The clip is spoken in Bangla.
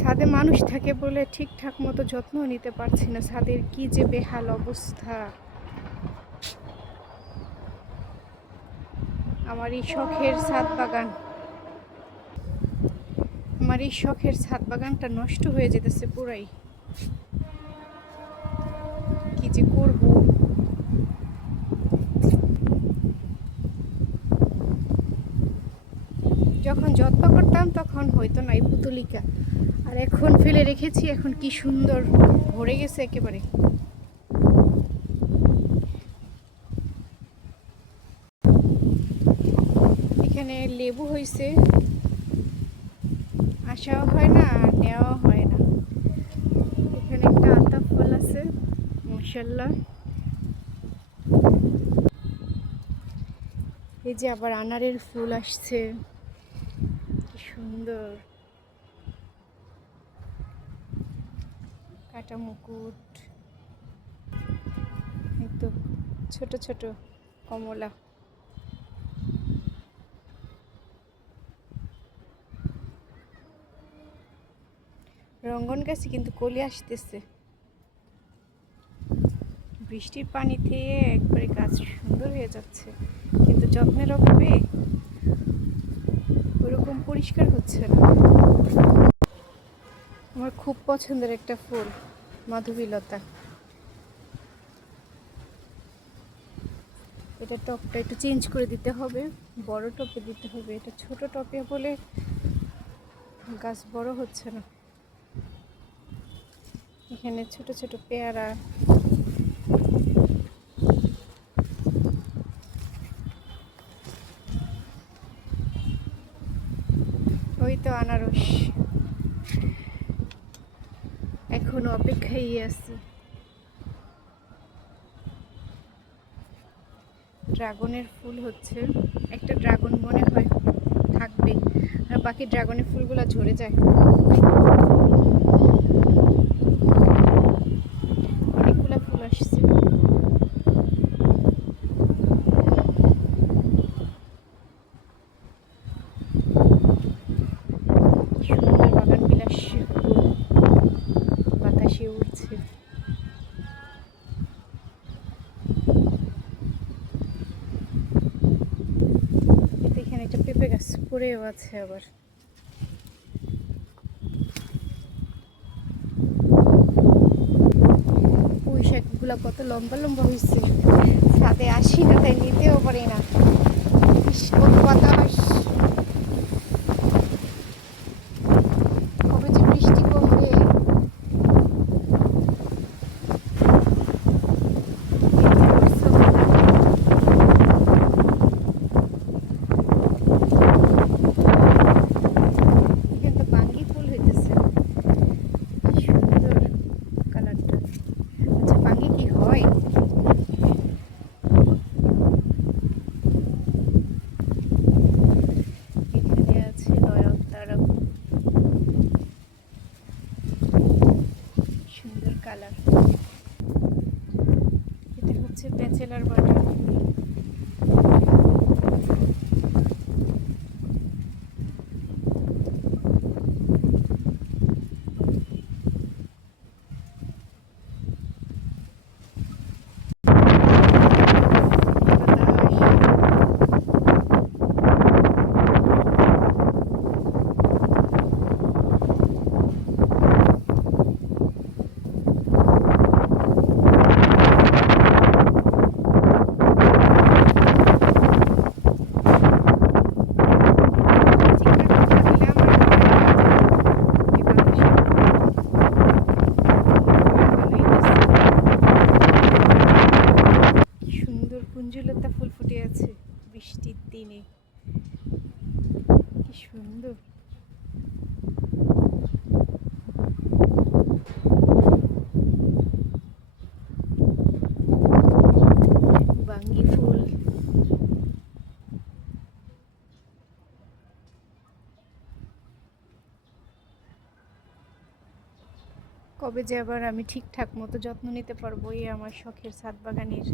ছাদে মানুষ থাকে বলে ঠিকঠাক মতো যত্ন নিতে পারছি না। ছাদের কি যে বেহাল অবস্থা। আমার এই শখের ছাদ বাগান, আমার এই শখের ছাদ বাগানটা নষ্ট হয়ে যেতেছে পুরাই। কি যে করব। যখন যত্ন করতাম তখন হয়তো না এই পুতুলিকা, আর এখন ফেলে রেখেছি, এখন কি সুন্দর ভরে গেছে একেবারে। এখানে লেবু হয়েছে, আসাও হয় না আর নেওয়াও হয় না। এখানে একটা আতা ফল আছে, মাশাআল্লাহ। এই যে আবার আনারের ফুল আসছে, কি সুন্দর। কাটা মুকুট, এই তো ছোট ছোট কমলা। রঙ্গন গাছে কিন্তু কলি আসতেছে, বৃষ্টির পানিতে একবারে গাছ সুন্দর হয়ে যাচ্ছে, কিন্তু যত্নের অভাবে ওরকম পরিষ্কার হচ্ছে না। আমার খুব পছন্দের একটা ফুল মাধবীলতা। এটা টপটা একটু চেঞ্জ করে দিতে হবে, বড় টপে দিতে হবে। এটা ছোট টপে বলে গাছ বড় হচ্ছে না। এখানে ছোট ছোট পেয়ারা, ওই তো আনারস, এখনো অপেক্ষায় আছি। ড্রাগনের ফুল হচ্ছে, একটা ড্রাগন মনে হয় থাকবে, আর বাকি ড্রাগনের ফুলগুলো ঝরে যায়। অনেকগুলা ফুল আসছে। সুন্দর বাগান বিলাস ফুল বাতাসে উড়ছে। এখানে একটা পেঁপে গাছ পড়েও আছে আবার। পুঁই শাকগুলা কত লম্বা লম্বা হয়েছে, ছাদে আসি না তাই নিতেও পারি না। কত বাতাস, কবে যে বৃষ্টি কমবে। এখানে তো বাঙ্গি ফুল হইতেছে, সুন্দর কালারটা। আচ্ছা, বাঙ্গি কি হয়? এখানে আছে নয়নতারা, সুন্দর কালার। এটা হচ্ছে ব্যাচেলার বাগান। কুঞ্জলতা ফুল ফুটে আছে বৃষ্টির দিনে, কি সুন্দর। বাঙ্গি ফুল, কবে যে আবার আমি ঠিকঠাক মতো যত্ন নিতে পারবো এই আমার শখের ছাদ বাগানের।